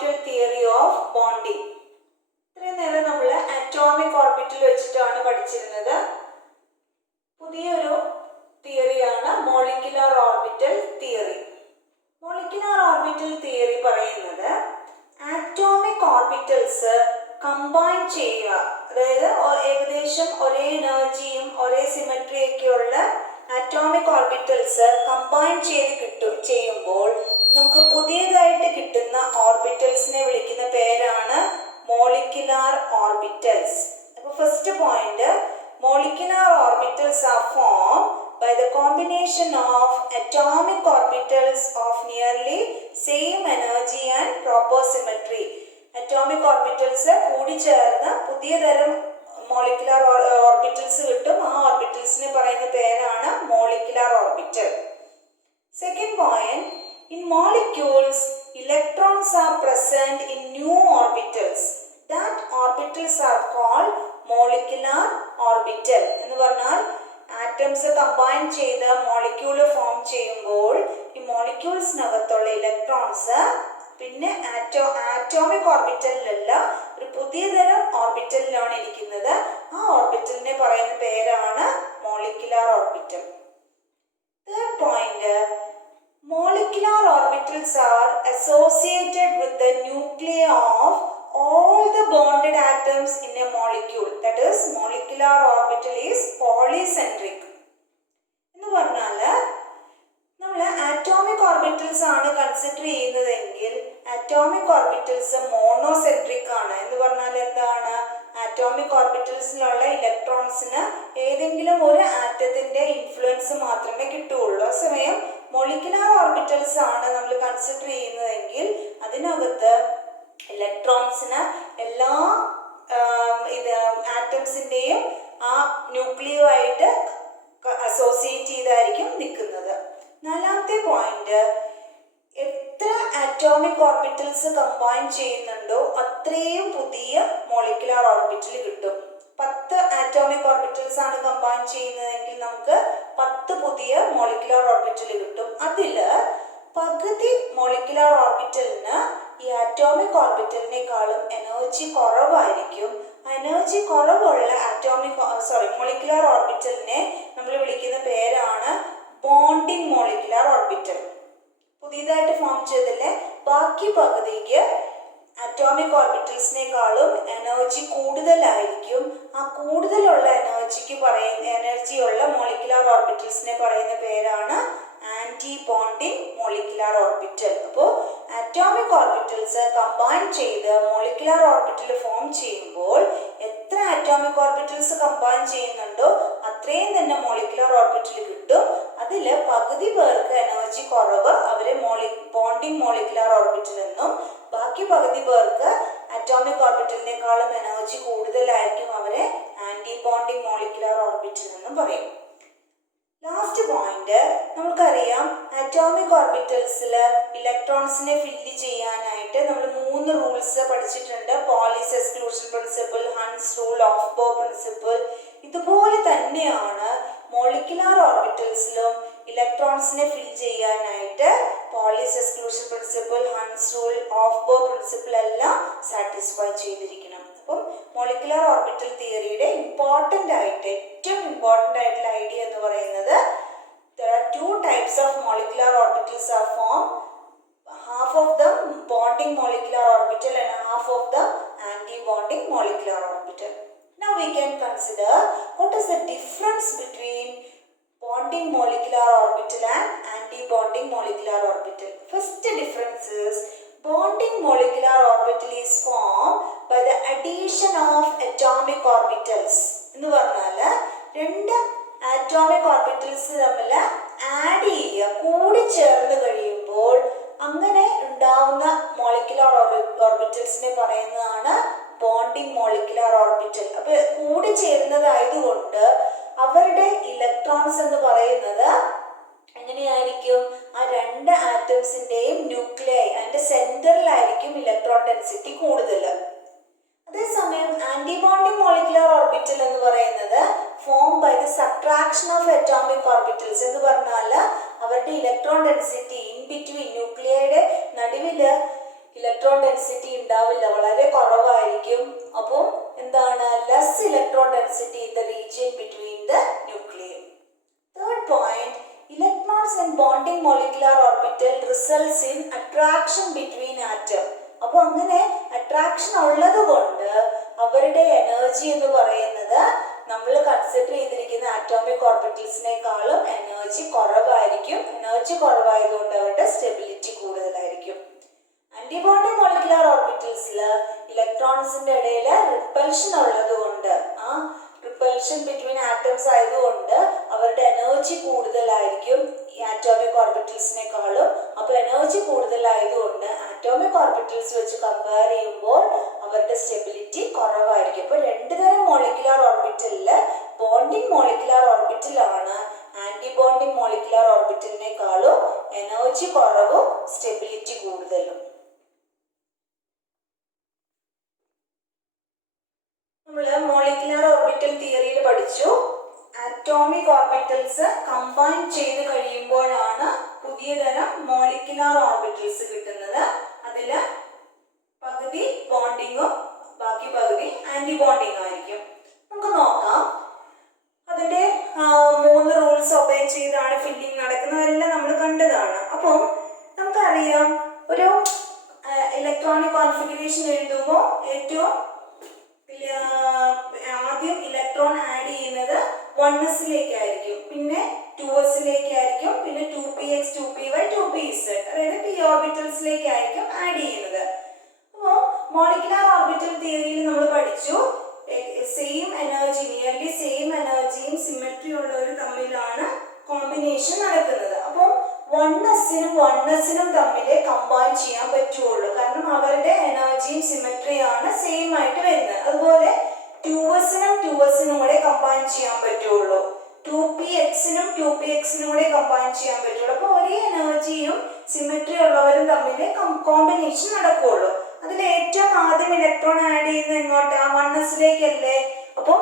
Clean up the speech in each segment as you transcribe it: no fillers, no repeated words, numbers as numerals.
orbital theory of bonding. ഇത്രയും നേരം നമ്മൾ അറ്റോമിക് ഓർബിറ്റൽ വെച്ചിട്ടാണ് പഠിച്ചിരുന്നത്. പുതിയൊരു തിയറിയാണ് molecular orbital theory. Molecular orbital theory പറയുന്നത് ആറ്റോമിക് ഓർബിറ്റൽസ് കമ്പൈൻ ചെയ്യുക, അതായത് ഏകദേശം ഒരേ എനർജിയും ഒരേ സിമെട്രിയൊക്കെയുള്ള ആറ്റോമിക് ഓർബിറ്റൽസ് കമ്പൈൻ ചെയ്യുമ്പോൾ നമുക്ക് പുതിയതായിട്ട് കിട്ടുന്ന ഓർബിറ്റൽസിനെ വിളിക്കുന്ന പേരാണ് മോളിക്കുലാർ ഓർബിറ്റൽസ്. അപ്പോൾ first point, molecular orbitals R form by the combination of atomic orbitals of nearly same energy and proper symmetry. Atomic orbitals കൂടിച്ചേർന്ന് പുതിയ തരം മോളിക്കുലാർ ഓർബിറ്റൽസ് കിട്ടും. ആ ഓർബിറ്റൽസിനെ പറയുന്ന പേരാണ് molecular orbital. Second point, in molecules electrons are present in new orbitals. That orbitals are called molecular orbital. എന്ന് പറഞ്ഞാൽ atoms combine ചെയ്ത് മോളിക്യൂള് ഫോം ചെയ്യുമ്പോൾ ഈ മോളിക്യൂൾസിനകത്തുള്ള ഇലക്ട്രോൺസ് പിന്നെ ആറ്റോമിക് ഓർബിറ്റലിലല്ല, ഒരു പുതിയ തരം ഓർബിറ്റലിലാണ് ഇരിക്കുന്നത്. ആ ഓർബിറ്റലിനെ പറയുന്ന പേരാണ് molecular orbital. Third point, molecular orbitals are associated with the nuclei of all the bonded atoms in a molecule. That is, molecular orbital is polycentric. എന്ന് പറഞ്ഞാൽ നമ്മൾ ആറ്റോമിക് ഓർബിറ്റൽസ് ആണ് കൺസിഡർ ചെയ്യുന്നതെങ്കിൽ ആറ്റോമിക് ഓർബിറ്റൽസ് മോണോസെൻട്രിക് ആണ്. എന്ന് പറഞ്ഞാൽ എന്താണ്? ആറ്റോമിക് ഓർബിറ്റൽസിലുള്ള ഇലക്ട്രോൺസിന് ഏതെങ്കിലും ഒരു ആറ്റത്തിന്റെ ഇൻഫ്ലുവൻസ് മാത്രമേ കിട്ടുകയുള്ളൂ. അതേസമയം മോളിക്കുലാർ ഓർബിറ്റൽസ് ആണ് നമ്മൾ കൺസിഡർ ചെയ്യുന്നതെങ്കിൽ അതിനകത്ത് ഇലക്ട്രോൺസിന് എല്ലാ ആറ്റംസിന്റെയും ആ ന്യൂക്ലിയോ ആയിട്ട് അസോസിയേറ്റ് ചെയ്തായിരിക്കും നിൽക്കുന്നത്. നാലാമത്തെ പോയിന്റ്, എത്ര ആറ്റോമിക് ഓർബിറ്റൽസ് കമ്പൈൻ ചെയ്യുന്നുണ്ടോ അത്രയും പുതിയ മോളിക്കുലാർ ഓർബിറ്റൽ കിട്ടും. 10 ആറ്റോമിക് ഓർബിറ്റൽസ് ആണ് കമ്പൈൻ ചെയ്യുന്നതെങ്കിൽ നമുക്ക് 10 പുതിയ മോളിക്കുലാർ ഓർബിറ്റൽ കിട്ടും. അതില് പകുതി മോളിക്കുലാർ ഓർബിറ്റലിന് ഈ ആറ്റോമിക് ഓർബിറ്റലിനേക്കാളും എനർജി കുറവായിരിക്കും. എനർജി കുറവുള്ള മോളിക്കുലാർ ഓർബിറ്റലിനെ നമ്മൾ വിളിക്കുന്ന പേരാണ് ബോണ്ടിങ് മോളിക്കുലാർ ഓർബിറ്റൽ. പുതിയതായിട്ട് ഫോം ചെയ്തല്ലേ ബാക്കി പകുതിക്ക് അറ്റോമിക് ഓർബിറ്റൽസിനേക്കാളും എനർജി കൂടുതലായിരിക്കും. ആ കൂടുതലുള്ള എനർജിയുള്ള മോളിക്കുലാർ ഓർബിറ്റൽസിനെ പറയുന്ന പേരാണ് ആന്റി ബോണ്ടിങ് മോളിക്കുലാർ ഓർബിറ്റൽ. അപ്പോൾ അറ്റോമിക് ഓർബിറ്റൽസ് കമ്പൈൻ ചെയ്ത് മോളിക്കുലാർ ഓർബിറ്റൽ ഫോം ചെയ്യുമ്പോൾ എത്ര അറ്റോമിക് ഓർബിറ്റൽസ് കമ്പൈൻ ചെയ്യുന്നുണ്ടോ അത്രയും തന്നെ മോളിക്കുലാർ ഓർബിറ്റൽ കിട്ടും. അതിൽ പകുതി പേർക്ക് എനർജി കുറവ്, അവരെ ബോണ്ടിങ് മോളിക്കുലാർ ഓർബിറ്റൽ എന്നും, ബാക്കി പകുതി പേർക്ക് അറ്റോമിക് ഓർബിറ്റലിനേക്കാളും എനർജി കൂടുതലായിരിക്കും, അവരെ ആന്റി ബോണ്ടിങ് മോളിക്കുലാർ ഓർബിറ്റൽ എന്നും പറയും. ലാസ്റ്റ് പോയിന്റ്, നമുക്കറിയാം അറ്റോമിക് ഓർബിറ്റൽസിൽ ഇലക്ട്രോൺസിനെ ഫില്ല് ചെയ്യാനായിട്ട് നമ്മൾ 3 റൂൾസ് പഠിച്ചിട്ടുണ്ട്. Polis exclusion principle, Hund's rule, of ബോ പ്രിൻസിപ്പിൾ. ഇതുപോലെ തന്നെയാണ് മോളിക്കുലാർ ഓർബിറ്റൽസിലും ഇലക്ട്രോൺസിനെ ഫിൽ ചെയ്യാനായിട്ട് polis exclusion principle, Hund's rule, of ബോ പ്രിൻസിപ്പിൾ എല്ലാം സാറ്റിസ്ഫൈ ചെയ്തിരിക്കണം. അപ്പം മോളിക്കുലാർ ഓർബിറ്റൽ തിയറിയുടെ ഏറ്റവും ഇമ്പോർട്ടൻ്റ് ആയിട്ടുള്ള ഐഡിയ എന്ന് പറയുന്നത് there are 2 types of molecular orbitals are formed. Half of them bonding molecular orbital and half of them anti-bonding molecular orbital. Now we can consider what is the difference between bonding molecular orbital and anti-bonding molecular orbital. First difference is bonding molecular orbital is formed by the addition of atomic orbitals. എന്ന് പറഞ്ഞാൽ 2 atomic orbitals തമ്മിൽ add ചെയ്യുക, കൂടി ചേർന്ന് കഴിയുമ്പോൾ അങ്ങനെ ഉണ്ടാവുന്ന molecular ഓർബിറ്റൽസിനെ പറയുന്നതാണ് ബോണ്ടിങ് മോളിക്കുലാർ ഓർബിറ്റൽ. അപ്പൊ കൂടി ചേരുന്നതായതുകൊണ്ട് അവരുടെ ഇലക്ട്രോൺസ് എന്ന് പറയുന്നത് എങ്ങനെയായിരിക്കും? ആ 2 ആറ്റംസിന്റെയും ന്യൂക്ലിയൈ അതിന്റെ സെന്ററിലായിരിക്കും ഇലക്ട്രോൺ ഡെൻസിറ്റി കൂടുതൽ. അതേസമയം ആന്റിബോണ്ടിങ് മോളിക്കുലാർ ഓർബിറ്റൽ എന്ന് പറയുന്നത് form by the subtraction of atomic orbitals. എന്ന് പറഞ്ഞാൽ അവരുടെ ഇലക്ട്രോൺ ഡെൻസിറ്റി ഇൻ ബിറ്റ്വീൻ ന്യൂക്ലിയയുടെ നടുവിൽ electron density molecular orbital results in attraction between atom. അപ്പോൾ അങ്ങനെ അട്രാക്ഷൻ ഉള്ളത് കൊണ്ട് അവരുടെ എനർജി എന്ന് പറയുന്നത് നമ്മൾ കൺസിഡർ ചെയ്തിരിക്കുന്ന ആറ്റോമിക് ഓർബിറ്റൽസിനേക്കാളും എനർജി കുറവായിരിക്കും. എനർജി കുറവായതുകൊണ്ട് അവരുടെ സ്റ്റെബിലിറ്റി കൂടുതലായിരിക്കും. ആന്റിബോണ്ടി മോളിക്കുലാർ ഓർബിറ്റൽസിൽ ഇലക്ട്രോൺസിന്റെ ഇടയിൽ റിപ്പൽഷൻ ഉള്ളത് കൊണ്ട്, ആ റിപ്പൽഷൻ ബിറ്റ്വീൻ ആറ്റംസ് ആയതുകൊണ്ട് അവരുടെ എനർജി കൂടുതലായിരിക്കും ഈ ആറ്റോമിക് ഓർബിറ്റൽസിനേക്കാളും. അപ്പോൾ എനർജി കൂടുതലായതുകൊണ്ട് ആറ്റോമിക് ഓർബിറ്റൽസ് വെച്ച് കമ്പയർ ചെയ്യുമ്പോൾ അവരുടെ സ്റ്റെബിലിറ്റി കുറവായിരിക്കും. അപ്പോൾ രണ്ട് തരം മോളിക്കുലാർ ഓർബിറ്റലിൽ ബോണ്ടിങ് മോളിക്കുലാർ ഓർബിറ്റലാണ് ആന്റിബോണ്ടിങ് മോളിക്കുലാർ ഓർബിറ്റലിനേക്കാളും എനർജി കുറവും സ്റ്റെബിലിറ്റി കൂടുതലും. നമ്മൾ മോളിക്കുലാർ ഓർബിറ്റൽ തിയറിയിൽ പഠിച്ചു, ആറ്റോമിക് ഓർബിറ്റൽസ് കമ്പൈൻ ചെയ്ത് കഴിയുമ്പോഴാണ് പുതിയ തരം മോളിക്കുലാർ ഓർബിറ്റൽസ് കിട്ടുന്നത്. അതിൽ പകുതി ബോണ്ടിങ്ങും ബാക്കി പകുതി ആന്റി ബോണ്ടിങ്ങും ആയിരിക്കും. നമുക്ക് നോക്കാം. അതിൻ്റെ 3 റൂൾസ് ഒബേ ചെയ്താണ് ഫില്ലിംഗ് നടക്കുന്നത്. അതെല്ലാം നമ്മൾ കണ്ടതാണ്. അപ്പം നമുക്കറിയാം, ഒരു ഇലക്ട്രോണിക് കോൺഫിഗറേഷൻ എഴുതുമ്പോൾ ഏറ്റവും ആദ്യം ഇലക്ട്രോൺ ആഡ് ചെയ്യുന്നത് 1sലേക്കായിരിക്കും, പിന്നെ 2sലേക്കായിരിക്കും, പിന്നെ 2px 2py 2pz, അതായത് p ഓർബിറ്റൽസിലേക്കായിരിക്കും ആഡ് ചെയ്യുന്നത്. അപ്പോൾ മോളിക്കുലാർ ഓർബിറ്റൽ തിയറിയിൽ നമ്മൾ പഠിച്ചു, സെയിം എനർജി, നിയർലി സെയിം എനർജിയും സിമെട്രി ഉള്ളവർ തമ്മിലാണ് കോമ്പിനേഷൻ നടക്കുന്നത്. അപ്പോൾ 1sനും തമ്മിൽ കമ്പൈൻ ചെയ്യാൻ പറ്റുള്ളൂ, കാരണം അവരുടെ എനർജിയും സിമെട്രിയാണ് സെയിം ആയിട്ട് വരുന്നത്. അതുപോലെ 2sനും കൂടെ കമ്പൈൻ ചെയ്യാൻ പറ്റുള്ളൂ, 2pxനും കൂടെ കമ്പൈൻ ചെയ്യാൻ പറ്റുള്ളൂ. അപ്പോൾ ഒരേ എനർജിയും സിമെട്രി ഉള്ളവരും തമ്മിൽ കോമ്പിനേഷൻ നടക്കുകയുള്ളൂ. അതിൽ ഏറ്റവും ആദ്യം ഇലക്ട്രോൺ ആഡ് ചെയ്യുന്നത് എങ്ങോട്ടാ? 1sലേക്കല്ലേ. അപ്പോൾ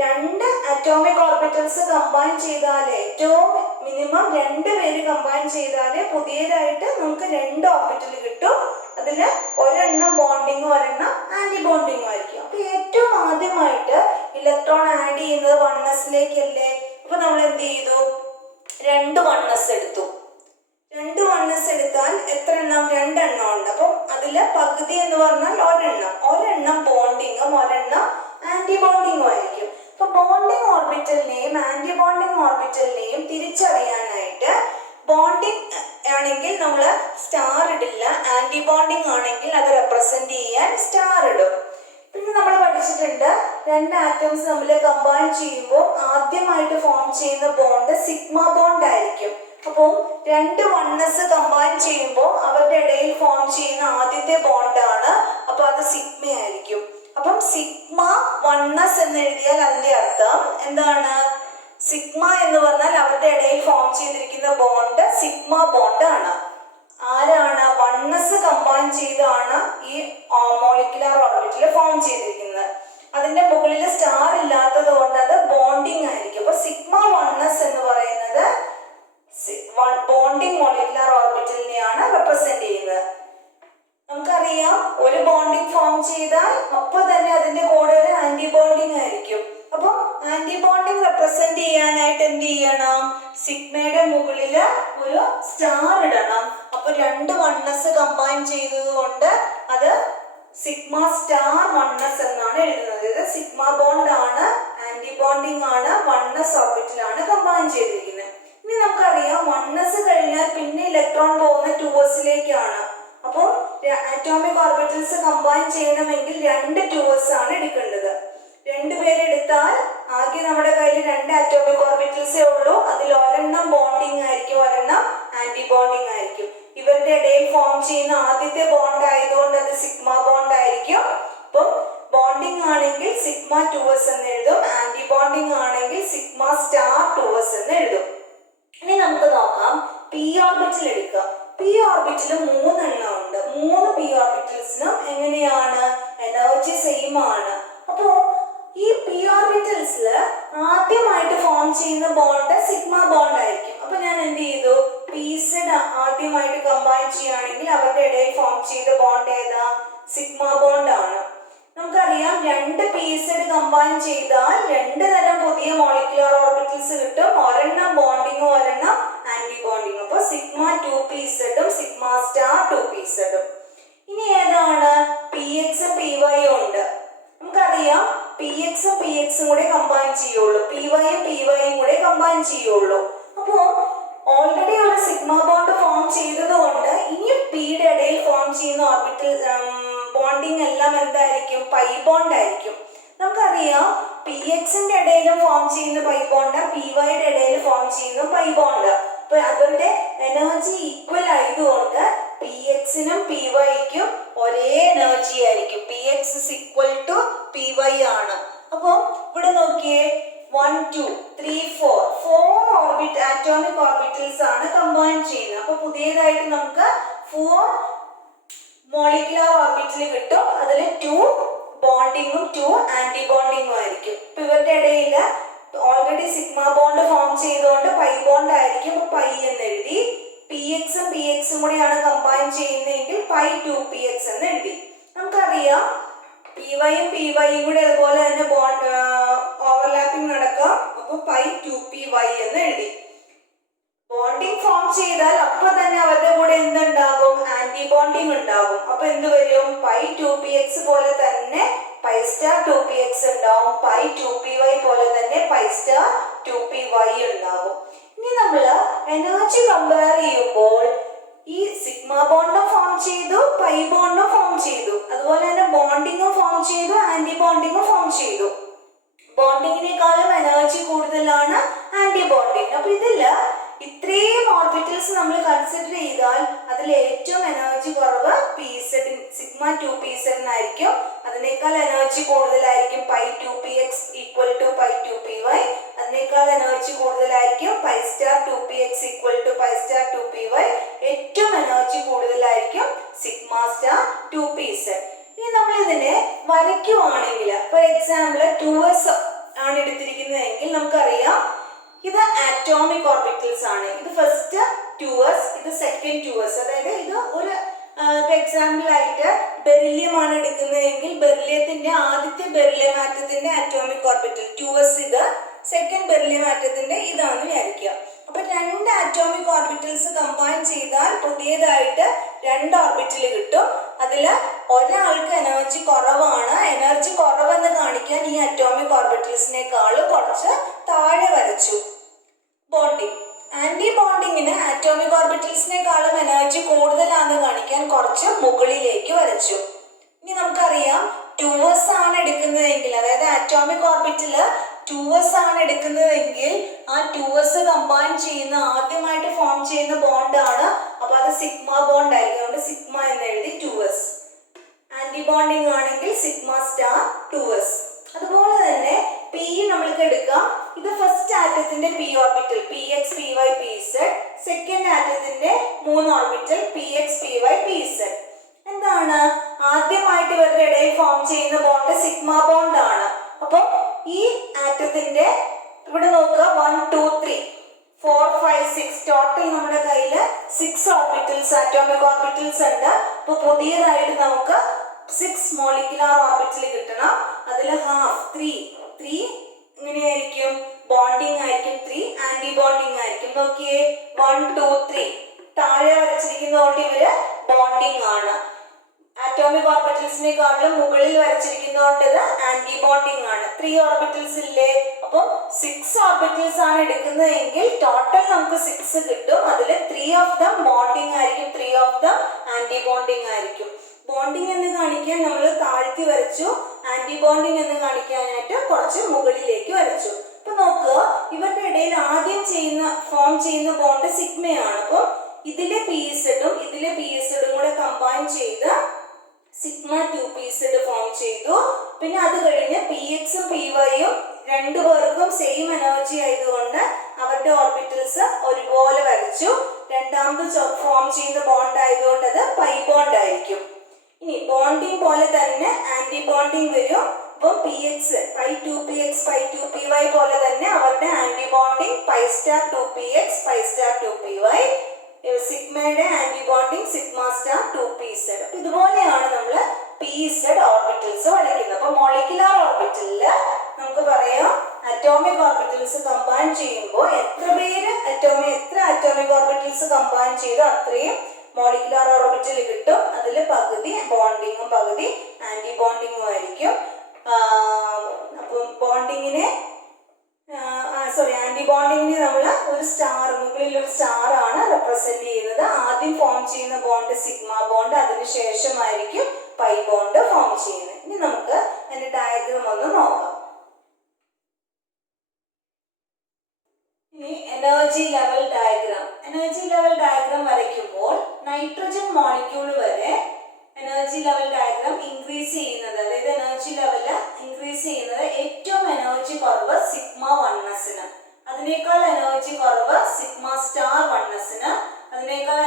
രണ്ട് അറ്റോമിക് ഓർബിറ്റൽസ് കമ്പൈൻ ചെയ്താൽ, ഏറ്റവും മിനിമം 2 പേര് കമ്പൈൻ ചെയ്താൽ പുതിയതായിട്ട് നമുക്ക് 2 ഓർബിറ്റൽ കിട്ടും. അതിൽ ഒരെണ്ണം ബോണ്ടിങ്ങും ഒരെണ്ണം ആന്റി ബോണ്ടിങ്ങും ആയിരിക്കും. അപ്പൊ ഏറ്റവും ആദ്യമായിട്ട് ഇലക്ട്രോൺ ആഡ് ചെയ്യുന്നത് 1sലേക്കല്ലേ. അപ്പൊ നമ്മൾ എന്ത് ചെയ്തു? 2 1s എടുത്തു. 2 1s എടുത്താൽ എത്ര എണ്ണം? 2 എണ്ണം ഉണ്ട്. അപ്പം അതിൽ പകുതി എന്ന് പറഞ്ഞാൽ ഒരെണ്ണം ബോണ്ടിങ്ങും ഒരെണ്ണം ആന്റി ബോണ്ടിങ്ങും ആയിരിക്കും. അപ്പൊ ബോണ്ടിങ് ഓർബിറ്റലിനെയും ആന്റി ബോണ്ടിങ് ഓർബിറ്റലിനെയും തിരിച്ചറിയാനായിട്ട്, ബോണ്ടിങ് ആണെങ്കിൽ നമ്മൾ സ്റ്റാർ ഇടില്ല, ആന്റി ബോണ്ടിങ് ആണെങ്കിൽ അത് റെപ്രസെന്റ് ചെയ്യാൻ സ്റ്റാർ ഇടും. പിന്നെ നമ്മൾ പഠിച്ചിട്ടുണ്ട്, 2 ആറ്റംസ് തമ്മിൽ കമ്പൈൻ ചെയ്യുമ്പോൾ ആദ്യമായിട്ട് ഫോം ചെയ്യുന്ന ബോണ്ട് സിഗ്മ ബോണ്ട് ആയിരിക്കും. അപ്പോൾ 2 1s കമ്പൈൻ ചെയ്യുമ്പോൾ അവരുടെ ഇടയിൽ ഫോം ചെയ്യുന്ന ആദ്യത്തെ ബോണ്ടാണ്. അപ്പൊ അത് സിഗ്മ ആയിരിക്കും. അപ്പം സിഗ്മ 1s എന്ന് എഴുതിയാൽ അതിന്റെ അർത്ഥം എന്താണ്? സിഗ്മ എന്ന് പറഞ്ഞാൽ അവരുടെ ഇടയിൽ ഫോം ചെയ്തിരിക്കുന്ന ബോണ്ട് സിഗ്മ ബോണ്ട് ആണ്. ആരാണ്? 1s കമ്പൈൻ ചെയ്താണ് ഈ മോളിക്കുലാർ ഓർബിറ്റിൽ ഫോം ചെയ്തിരിക്കുന്നത്. അതിന്റെ മുകളിൽ സ്റ്റാർ ഇല്ലാത്തത് കൊണ്ട് അത് ബോണ്ടിങ് ആയിരിക്കും. അപ്പൊ സിഗ്മ 1s എന്ന് പറയുന്നത് ബോണ്ടിങ് മോളിക്കുലാർ ഓർബിറ്റലിനെയാണ് റെപ്രസെന്റ് ചെയ്യുന്നത്. നമുക്കറിയാം, ഒരു ബോണ്ടിങ് ഫോം ചെയ്താൽ അപ്പോൾ തന്നെ അതിന്റെ കൂടെ ഒരു ആന്റി ബോണ്ടിങ് ആയിരിക്കും. അപ്പൊ ആന്റി ബോണ്ടിങ് റെപ്രസെന്റ് ചെയ്യാനായിട്ട് എന്ത് ചെയ്യണം? സിഗ്മയുടെ മുകളിൽ ഒരു സ്റ്റാർ ഇടണം. അപ്പൊ 2 1s കമ്പൈൻ ചെയ്തത് കൊണ്ട് അത് സിഗ്മ സ്റ്റാർ 1s എന്നാണ് എഴുതുന്നത്. ഇത് സിഗ്മ ബോണ്ട് ആണ്, ആന്റി ബോണ്ടിങ് ആണ്, 1s ഓർബിറ്റിലാണ് കമ്പൈൻ ചെയ്തിരിക്കുന്നത്. ഇനി നമുക്കറിയാം, 1s കഴിഞ്ഞാൽ പിന്നെ ഇലക്ട്രോൺ പോകുന്ന 2sലേക്കാണ്. അപ്പോൾ ആറ്റോമിക് ഓർബിറ്റൽസ് കമ്പൈൻ ചെയ്യണമെങ്കിൽ 2 2s ആണ് എടുക്കേണ്ടത്. 2 പേരെടുത്താൽ ആകെ നമ്മുടെ കയ്യിൽ 2 ആറ്റോമിക് ഓർബിറ്റൽസേ ഉള്ളൂ. അതിൽ ഒരെണ്ണം ബോണ്ടിങ് ആയിരിക്കും, ഒരെണ്ണം ആന്റി ബോണ്ടിങ് ആയിരിക്കും. ഇവരുടെ ഇടയിൽ ഫോം ചെയ്യുന്ന ആദ്യത്തെ ബോണ്ട് ആയതുകൊണ്ട് അത് സിഗ്മ ബോണ്ട് ആയിരിക്കും. അപ്പം ബോണ്ടിങ് ആണെങ്കിൽ സിഗ്മ 2s എന്ന് എഴുതും, ആന്റി ബോണ്ടിങ് ആണെങ്കിൽ സിഗ്മ സ്റ്റാർ 2s എന്ന് എഴുതും. ഇനി നമുക്ക് നോക്കാം, പി ഓർബിറ്റൽ എടുക്കാം. പി ഓർബിറ്റിൽ 3 എണ്ണം ഉണ്ട്. 3 പി ഓർബിറ്റൽസിനും എങ്ങനെയാണ്? എനർജി സെയിം ആണ്. അപ്പോൾ ഈ പി ഓർബിറ്റൽസിൽ ആദ്യമായിട്ട് ഫോം ചെയ്യുന്ന ബോണ്ട് സിഗ്മ ബോണ്ട് ആയിരിക്കും. അപ്പൊ ഞാൻ എന്ത് ചെയ്തു? pz ആദ്യമായിട്ട് കമ്പൈൻ ചെയ്യുകയാണെങ്കിൽ അവരുടെ ഇടയിൽ ഫോം ചെയ്ത ബോണ്ട് ഏതാ? സിഗ്മ ബോണ്ട് ആണ്. നമുക്കറിയാം, 2 pz കമ്പൈൻ ചെയ്താൽ 2 തരം പുതിയ മോളിക്കുലാർ ഓർബിറ്റൽസ് കിട്ടും. ഒരെണ്ണം ബോണ്ടിങ്ങും ഒരെണ്ണം ആന്റി ബോണ്ടിങ്. അപ്പൊ sigma 2pz sigma star 2pz. ഇനി ഏതാണ് പി എക്സും പി വൈയും ഉണ്ട്. നമുക്കറിയാം പി എക്സും പി എക്സും കൂടെ കമ്പൈൻ ചെയ്യുള്ളൂ, പി വൈയും കൂടെ കമ്പൈൻ ചെയ്യുള്ളൂ. അപ്പോൾ ഓൾറെഡി ഒരു സിഗ്മ ബോണ്ട് ഫോം ചെയ്തതുകൊണ്ട് ഇനി പിയുടെ ഇടയിൽ ഫോം ചെയ്യുന്ന ഓർബിറ്റൽ ബോണ്ടിങ് എല്ലാം എന്തായിരിക്കും? പൈ ബോണ്ട് ആയിരിക്കും. നമുക്കറിയാം പി എക്സിന്റെ ഇടയിലും ഫോം ചെയ്യുന്ന പൈ ബോണ്ട്, പി വൈയുടെ ഇടയിൽ ഫോം ചെയ്യുന്ന പൈ ബോണ്ട്. അപ്പൊ അവരുടെ എനർജി ഈക്വൽ ആയതുകൊണ്ട് പി എക്സിനും പി വൈക്കും ഒരേ എനർജി ആയിരിക്കും. P X is equal to P Y ആണ്. അപ്പൊ ഇവിടെ നോക്കിയേ 1 2 3 4 ആറ്റോമിക് ഓർബിറ്റൽസ് ആണ് കമ്പൈൻ ചെയ്യുന്നത്. അപ്പൊ പുതിയതായിട്ട് നമുക്ക് 4 മോളിക്കുലർ ഓർബിറ്റൽ കിട്ടും. അതിൽ 2 ബോണ്ടിങ്ങും 2 ആന്റി ബോണ്ടിങ്ങും ആയിരിക്കും. ഇപ്പൊ ഇവരുടെ ഇടയിൽ ഓൾറെഡി സിഗ്മ ബോണ്ട് ഫോം ചെയ്തുകൊണ്ട് പൈ ബോണ്ട് ആയിരിക്കും. പൈ എന്ന് എഴുതി. പി എക്സും പി എക്സും കൂടെയാണ് കമ്പൈൻ ചെയ്യുന്നതെങ്കിൽ പൈ 2px എന്ന് എഴുതി. നമുക്കറിയാം പി വൈയും കൂടെ അതുപോലെ തന്നെ ബോണ്ട് ഓവർലാപ്പിംഗ് നടക്കാം. അപ്പൊ പൈ 2py എന്ന് എഴുതി. ബോണ്ടിങ് ഫോം ചെയ്താൽ അപ്പൊ തന്നെ അവരുടെ കൂടെ എന്തുണ്ടാകും? ആന്റി ബോണ്ടിങ് ഉണ്ടാകും. അപ്പൊ എന്ത് വരും? പൈ 2px പോലെ തന്നെ പൈ സ്റ്റാർ 2px ഉണ്ടാവും. പൈ 2py പോലെ തന്നെ പൈ സ്റ്റാർ 2py ഉണ്ടാകും. ഇനി നമ്മൾ എനർജി കമ്പയർ ചെയ്യുമ്പോൾ ഈ സിഗ്മ ബോണ്ടും ഫോം ചെയ്തു, പൈ ബോണ്ടും ഫോം ചെയ്തു, അതുപോലെ തന്നെ ബോണ്ടിങ്ങും ഫോം ചെയ്തു, ആന്റി ബോണ്ടിങ്ങും ഫോം ചെയ്തു. ബോണ്ടിങ്ങിനേക്കാളും എനർജി കൂടുതലാണ് ആന്റി ബോണ്ടിങ്. അപ്പൊ ഇതില് ഇത്രയും ഓർബിറ്റൽസ് നമ്മൾ കൺസിഡർ ചെയ്താൽ അതിൽ ഏറ്റവും എനർജി കുറവ് സിഗ്മ 2pz ആയിരിക്കും. അതിനേക്കാൾ എനർജി കൂടുതലായിരിക്കും pi 2px equal to pi 2py. അതിനേക്കാൾ എനർജി കൂടുതലായിരിക്കും pi star 2px equal to pi star 2py. ഏറ്റവും എനർജി കൂടുതലായിരിക്കും സിഗ്മ സ്റ്റാർ 2pz. ഇനി നമ്മൾ ഇതിനെ വരയ്ക്കുവാണെങ്കിൽ, ഫോർ എക്സാമ്പിൾ 2s ആണ് എടുത്തിരിക്കുന്നതെങ്കിൽ നമുക്കറിയാം ഇത് ആറ്റോമിക് ഓർബിറ്റൽസ് ആണ്. ഇത് ഫസ്റ്റ് 2s, ഇത് സെക്കൻഡ് 2s. അതായത് ഇത് ഒരു എക്സാമ്പിൾ ആയിട്ട് ബെറിലിയം ആണ് എടുക്കുന്നതെങ്കിൽ ബെറിലിയത്തിന്റെ ആദ്യത്തെ ബെറിലിയം ആറ്റത്തിന്റെ ആറ്റോമിക് ഓർബിറ്റൽ 2s, ഇത് സെക്കൻഡ് ബെറിലിയം ആറ്റത്തിന്റെ ഇതാണെന്ന് വിചാരിക്കുക. അപ്പൊ 2 ആറ്റോമിക് ഓർബിറ്റൽസ് കമ്പൈൻ ചെയ്താൽ പുതിയതായിട്ട് 2 ഓർബിറ്റൽ കിട്ടും. അതിൽ ഒരാൾക്ക് എനർജി കുറവാണ്. എനർജി കുറവെന്ന് കാണിക്കാൻ ഈ അറ്റോമിക് ഓർബിറ്റൽസിനേക്കാൾ കുറച്ച് താഴെ വരച്ചു. ബോണ്ടിങ് ആന്റി ബോണ്ടിങ്ങിന് ആറ്റോമിക് ഓർബിറ്റൽസിനേക്കാളും എനർജി കൂടുതലാണെന്ന് കാണിക്കാൻ കുറച്ച് മുകളിലേക്ക് വരച്ചു. ഇനി നമുക്കറിയാം 2s ആണ് എടുക്കുന്നതെങ്കിൽ, അതായത് ആറ്റോമിക് ഓർബിറ്റല് 2s ആണ് എടുക്കുന്നതെങ്കിൽ ആ 2s കമ്പൈൻ ചെയ്യുന്ന ആദ്യമായിട്ട് ഫോം ചെയ്യുന്ന ബോണ്ടാണ്. അപ്പൊ അത് സിഗ്മ ബോണ്ട് ആയിരിക്കും. അതുകൊണ്ട് സിഗ്മ എന്ന് എഴുതി 2s. ആന്റി ബോണ്ടിങ് ആണെങ്കിൽ സിഗ്മ സ്റ്റാർ 2s. അതുപോലെ തന്നെ പി നമ്മൾക്ക് എടുക്കാം. ഇത് ഫസ്റ്റ് ആറ്റത്തിന്റെ P orbital px py pz, second ആറ്റത്തിന്റെ 3 ഓർബിറ്റൽ px py pz. എന്താണ് ആദ്യമായിട്ട് ഇവരുടെ ഇടയിൽ ഫോം ചെയ്യുന്ന ബോണ്ട് സിഗ്മ ബോണ്ട് ആണ്. അപ്പൊ ഈ ആറ്റത്തിന്റെ ഇവിടെ നോക്കുക 1 2 3 4 5 6 ടോട്ടൽ നമ്മുടെ കയ്യിൽ 6 ഓർബിറ്റൽസ് ആറ്റോമിക് ഓർബിറ്റൽസ് ഉണ്ട്. അപ്പൊ പുതിയതായിട്ട് നമുക്ക് 6 മോളിക്കുലർ ഓർബിറ്റൽ കിട്ടണം. അതിൽ ഹാഫ് 3 ഇങ്ങനെയായിരിക്കും ബോണ്ടിങ് ആയിരിക്കും, 3 ആന്റി ബോണ്ടിങ് ആയിരിക്കും. നോക്കിയേ 1 2 3 താഴെ വരച്ചിരിക്കുന്നതുകൊണ്ട് ഇവര് ബോണ്ടിങ് ആണ്. ആറ്റോമിക് ഓർബിറ്റൽസിനെക്കാളും മുകളിൽ വരച്ചിരിക്കുന്നതുകൊണ്ട് ഇത് ആന്റി ബോണ്ടിങ് ആണ്. 3 ഓർബിറ്റൽസ് ഇല്ലേ? അപ്പൊ 6 ഓർബിറ്റൽസ് ആണ് എടുക്കുന്നതെങ്കിൽ ടോട്ടൽ നമുക്ക് 6 കിട്ടും. അതിൽ 3 ഓഫ് ദം ബോണ്ടിങ് ആയിരിക്കും, 3 ഓഫ് ദം ആന്റി ബോണ്ടിങ് ആയിരിക്കും. ബോണ്ടിങ് എന്ന് കാണിക്കാൻ നമ്മൾ താഴ്ത്തി വരച്ചു, ആന്റി ബോണ്ടിങ് എന്ന് കാണിക്കാനായിട്ട് കുറച്ച് മുകളിലേക്ക് വരച്ചു. അപ്പൊ നോക്കുക, ഇവരുടെ ഇടയിൽ ആദ്യം ഫോം ചെയ്യുന്ന ബോണ്ട് സിഗ്മയാണ്. അപ്പൊ ഇതിലെ pzഉം ഇതിലെ pzഉം കൂടെ കമ്പൈൻ ചെയ്ത് സിഗ്മ 2pz ഫോം ചെയ്തു. പിന്നെ അത് കഴിഞ്ഞ് pxഉം pyയും രണ്ടുപേർക്കും സെയിം എനർജി ആയതുകൊണ്ട് അവരുടെ ഓർബിറ്റൽസ് ഒരുപോലെ വരച്ചു. രണ്ടാമത് ഫോം ചെയ്യുന്ന ബോണ്ട് ആയതുകൊണ്ട് അത് പൈ ബോണ്ട് ആയിരിക്കും. ഇനി ബോണ്ടിങ് പോലെ തന്നെ ആന്റി ബോണ്ടിങ് വരും. അപ്പോൾ px pi 2px pi 2py പോലെ തന്നെ അവരുടെ antibonding pi star 2px pi star 2py. സിഗ്മയുടെ antibonding sigma star 2pz. ഇതുപോലെയാണ് നമ്മൾ pz ഓർബിറ്റൽസ് വരയ്ക്കുന്നത്. അപ്പൊ മോളിക്കുലർ ഓർബിറ്റലില് നമുക്ക് പറയാം അറ്റോമിക് ഓർബിറ്റൽസ് കമ്പൈൻ ചെയ്യുമ്പോൾ എത്ര ആറ്റോമിക് കമ്പൈൻ ചെയ്ത് അത്രയും മോളിക്കുലാർ ഓർബിറ്റൽ കിട്ടും. അതിൽ പകുതി ബോണ്ടിങ്ങും പകുതി ആന്റി ബോണ്ടിങ്ങും ആയിരിക്കും. അപ്പം ബോണ്ടിങ്ങിനെ ആന്റി ബോണ്ടിങ്ങിനെ നമ്മൾ ഒരു സ്റ്റാർ, മുകളിൽ ഒരു സ്റ്റാർ ആണ് റെപ്രസെന്റ് ചെയ്യുന്നത്. ആദ്യം ഫോം ചെയ്യുന്ന ബോണ്ട് സിഗ്മ ബോണ്ട്, അതിനുശേഷമായിരിക്കും പൈ ബോണ്ട് ഫോം ചെയ്യുന്നത്. ഇനി നമുക്ക് അതിന്റെ ഡയഗ്രം ഒന്ന് നോക്കാം. ഇനി energy level diagram. Energy level diagram വരയ്ക്കുമ്പോൾ നൈട്രജൻ മോളിക്യൂൾ വരെ എനർജി ലെവൽ ഡയഗ്രാം ഇൻക്രീസ് ചെയ്യുന്നത്, അതായത് എനർജി ലെവൽ ഇൻക്രീസ് ചെയ്യുന്നത് ഏറ്റവും എനർജി കുറവ് സിഗ്മ 1s, അതിനേക്കാൾ എനർജി കുറവ് സിഗ്മ സ്റ്റാർ 1s, അതിനേക്കാൾ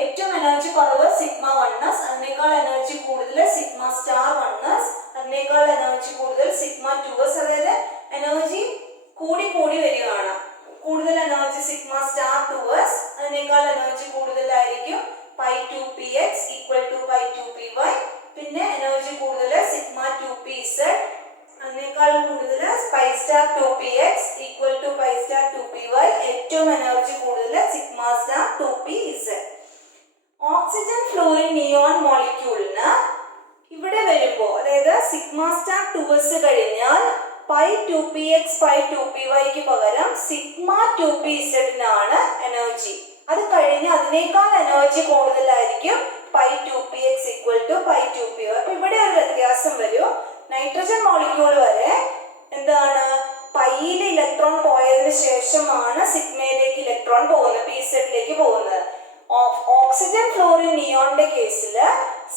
ഏറ്റവും എനർജി കുറവ് സിഗ്മ 1s, അതിനേക്കാൾ എനർജി കൂടുതൽ സിഗ്മ സ്റ്റാർ 1s, അതിനേക്കാൾ എനർജി കൂടുതൽ സിഗ്മ 2s. അതായത് എനർജി കൂടി കൂടി വരികയാണ്. കൂടുതൽ എനർജി സിഗ്മ സ്റ്റാർ 2s, അതിനേക്കാൾ എനർജി കൂടുതലായിരിക്കും pi 2px equal to pi 2py. പിന്നെ എനർജി കൂടുതൽ സിഗ്മ 2pz, അതിനേക്കാൾ കൂടുതൽ pi star 2px equal to pi star 2py. ഏറ്റവും എനർജി കൂടുതൽ sigma star 2pz. Oxygen fluorine neon മോളിക്യൂളിന് ഇവിടെ വരുമ്പോൾ, അതായത് സിഗ്മ സ്റ്റാർ 2s കഴിഞ്ഞാൽ പൈ 2px പൈ 2pyക്ക് പകരം സിഗ്മ 2pzനാണ് എനർജി. അത് കഴിഞ്ഞ് അതിനേക്കാൾ എനർജി കൂടുതലായിരിക്കും pi 2px equal to pi 2py. അപ്പൊ ഇവിടെ ഒരു വ്യത്യാസം വരും. നൈട്രജൻ മോളിക്യൂൾ വരെ എന്താണ്, പൈയിൽ ഇലക്ട്രോൺ പോയതിനു ശേഷമാണ് സിഗ്മയിലേക്ക് ഇലക്ട്രോൺ പോകുന്നത്, pzലേക്ക് പോകുന്നത്. ഓക്സിജൻ ഫ്ലോറിൻ നിയോണിന്റെ കേസിൽ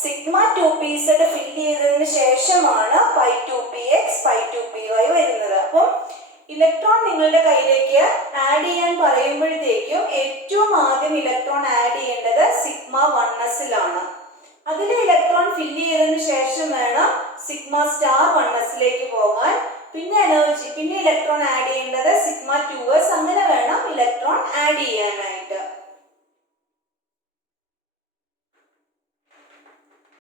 സിഗ്മ 2pz ഫില്ല് ചെയ്തതിന് ശേഷമാണ് പൈ 2px പൈ 2py വരുന്നത്. അപ്പം ഇലക്ട്രോൺ നിങ്ങളുടെ കയ്യിലേക്ക് ആഡ് ചെയ്യാൻ പറയുമ്പോഴത്തേക്കും ഏറ്റവും ആദ്യം ഇലക്ട്രോൺ ആഡ് ചെയ്യേണ്ടത് സിഗ്മ 1sലാണ്. അതിൽ ഇലക്ട്രോൺ ഫില്ല് ചെയ്തതിന് ശേഷം വേണം സിഗ്മ സ്റ്റാർ 1sലേക്ക് പോകാൻ. പിന്നെ ഇലക്ട്രോൺ ആഡ് ചെയ്യേണ്ടത് സിഗ്മ 2s, അങ്ങനെ വേണം ഇലക്ട്രോൺ ആഡ് ചെയ്യാനായിട്ട്.